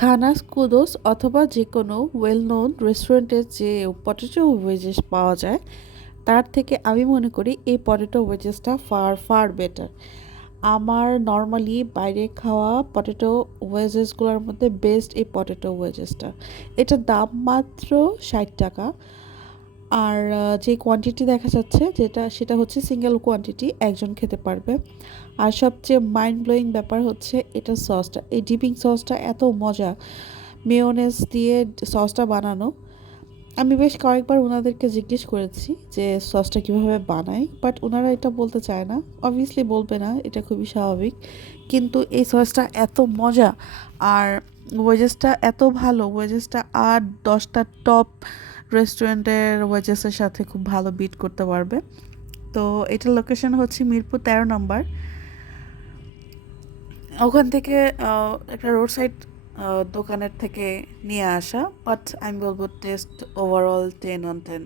খানাস কুদোস অথবা যেকোনো well known রেস্টুরেন্টে যে পটেটো ওয়েজেস পাওয়া যায় তার থেকে আমি মনে করি এই পটেটো ওয়েজেসটা ফার ফার বেটার। আমার নরমালি বাইরে খাওয়া পটেটো ওয়েজেসগুলোর মধ্যে বেস্ট এই পটেটো ওয়েজেসটা। এটার দাম মাত্র 60 টাকা। আর যে কোয়ান্টিটি দেখা যাচ্ছে সেটা হচ্ছে সিঙ্গেল কোয়ান্টিটি, একজন খেতে পারবে। আর সবচেয়ে মাইন্ড ব্লোয়িং ব্যাপার হচ্ছে এটা সসটা, এই ডিপিং সসটা এত মজা, মেয়োনেজ দিয়ে সসটা বানানো। আমি বেশ কয়েকবার ওনাদেরকে জিজ্ঞেস করেছি যে সসটা কীভাবে বানায়, বাট ওনারা এটা বলতে চায় না। অবভিয়াসলি বলবে না, এটা খুবই স্বাভাবিক। কিন্তু এই সসটা এত মজা, আর ওয়েজেসটা এত ভালো, ওয়েজেসটা আর 10টা টপ রেস্টুরেন্টের ওয়েজেসের সাথে খুব ভালো বিট করতে পারবে। তো এটার লোকেশন হচ্ছে মিরপুর 13 নম্বর। ওখান থেকে একটা রোড সাইড দোকানের থেকে নিয়ে আসা, বাট আমি বলবো টেস্ট ওভারঅল 10 on 10।